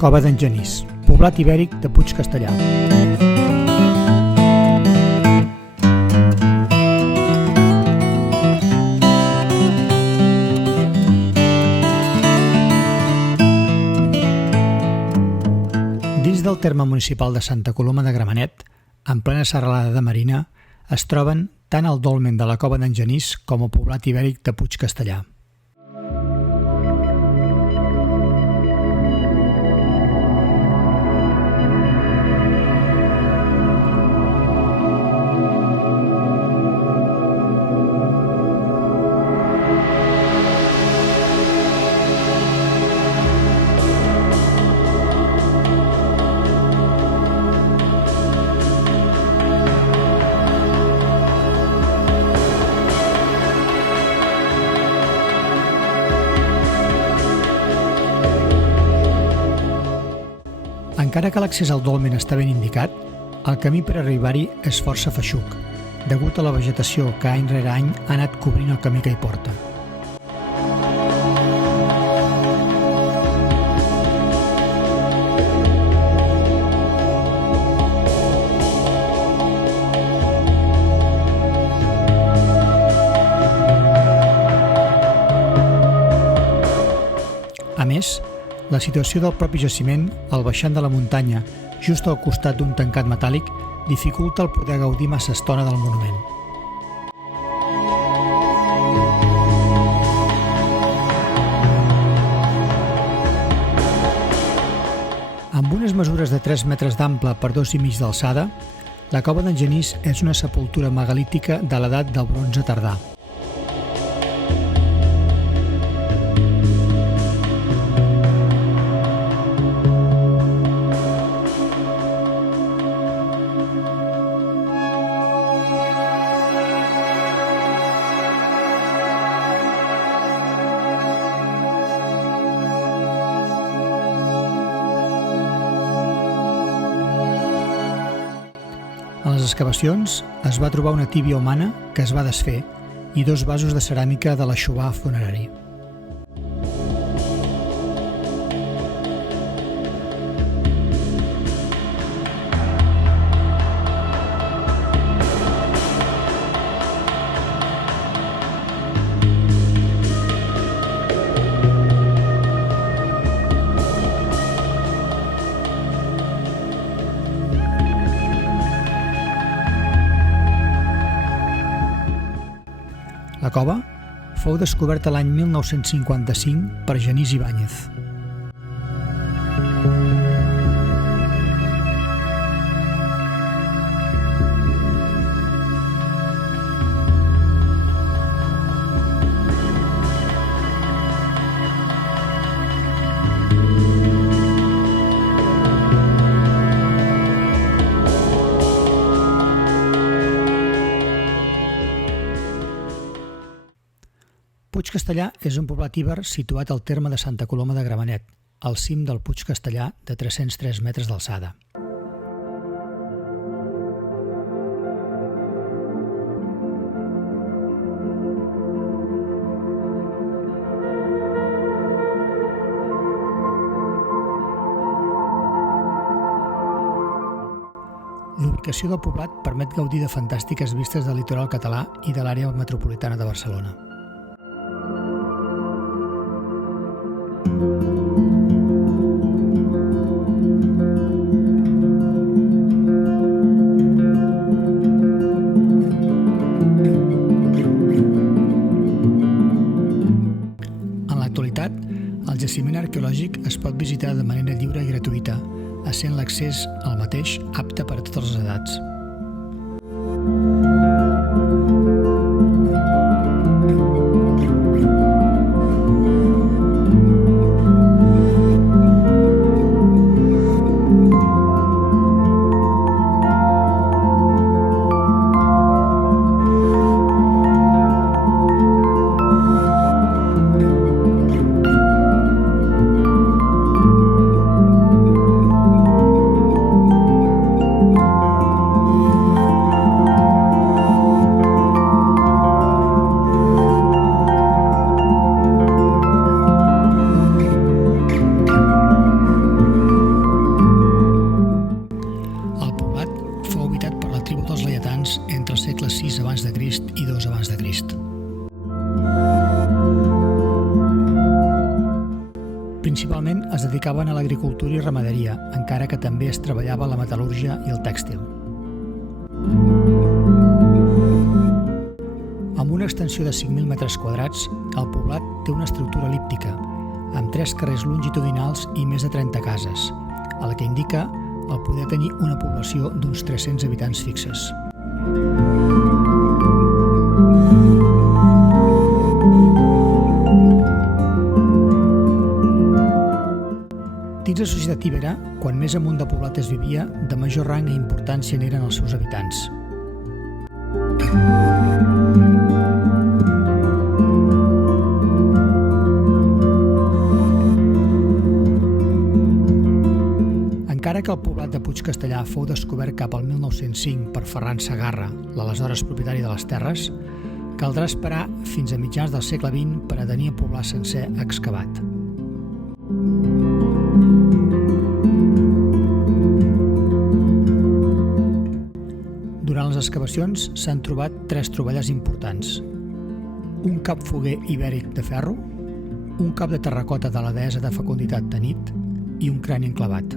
Cova d'en Genís, poblat ibèric de Puig Castellar. Dins del terme municipal de Santa Coloma de Gramenet, en plena serralada de Marina, es troben tant el dolmen de la Cova d'en Genís com el poblat ibèric de Puig Castellar. Encara que l'accés al dolmen està ben indicat, el camí per arribar-hi és força feixuc, degut a la vegetació que any rere any ha anat cobrint el camí que hi porta. A més, la situació del propi jaciment, al baixant de la muntanya, just al costat d'un tancat metàl·lic, dificulta el poder gaudir massa estona del monument. Amb unes mesures de 3 metres d'ample per 2,5 metres d'alçada, la Cova d'en Genís és una sepultura megalítica de l'edat del bronze tardà. A les excavacions es va trobar una tíbia humana que es va desfer i 2 vasos de ceràmica de l'aixovar funerari. La cova fou descoberta l'any 1955 per Genís Ibáñez. Puig Castellar és un poblat iber situat al terme de Santa Coloma de Gramenet, al cim del Puig Castellar de 303 metres d'alçada. L'ubicació del poblat permet gaudir de fantàstiques vistes del litoral català i de l'àrea metropolitana de Barcelona. En l'actualitat, el jaciment arqueològic es pot visitar de manera lliure i gratuïta, essent l'accés al mateix apte per a totes les edats. lleidatans entre els segles VI abans de Crist i II abans de Crist. Principalment es dedicaven a l'agricultura i ramaderia, encara que també es treballava la metal·lúrgia i el tèxtil. Amb una extensió de 5.000 metres quadrats, el poblat té una estructura el·líptica, amb 3 carrers longitudinals i més de 30 cases, el que indica el poder tenir una població d'uns 300 habitants fixes. Dins la societat ibera, quan més amunt de poblat es vivia, de major rang i importància n'eren els seus habitants. Encara que el poblat de Puigcastellar fou descobert cap al 1905 per Ferran Segarra, l'aleshores propietari de les terres, caldrà esperar fins a mitjans del segle XX per a tenir el poblat sencer excavat. Durant les excavacions s'han trobat 3 troballes importants: un cap foguer ibèric de ferro, un cap de terracota de la deessa de fecunditat Tanit i un crani enclavat.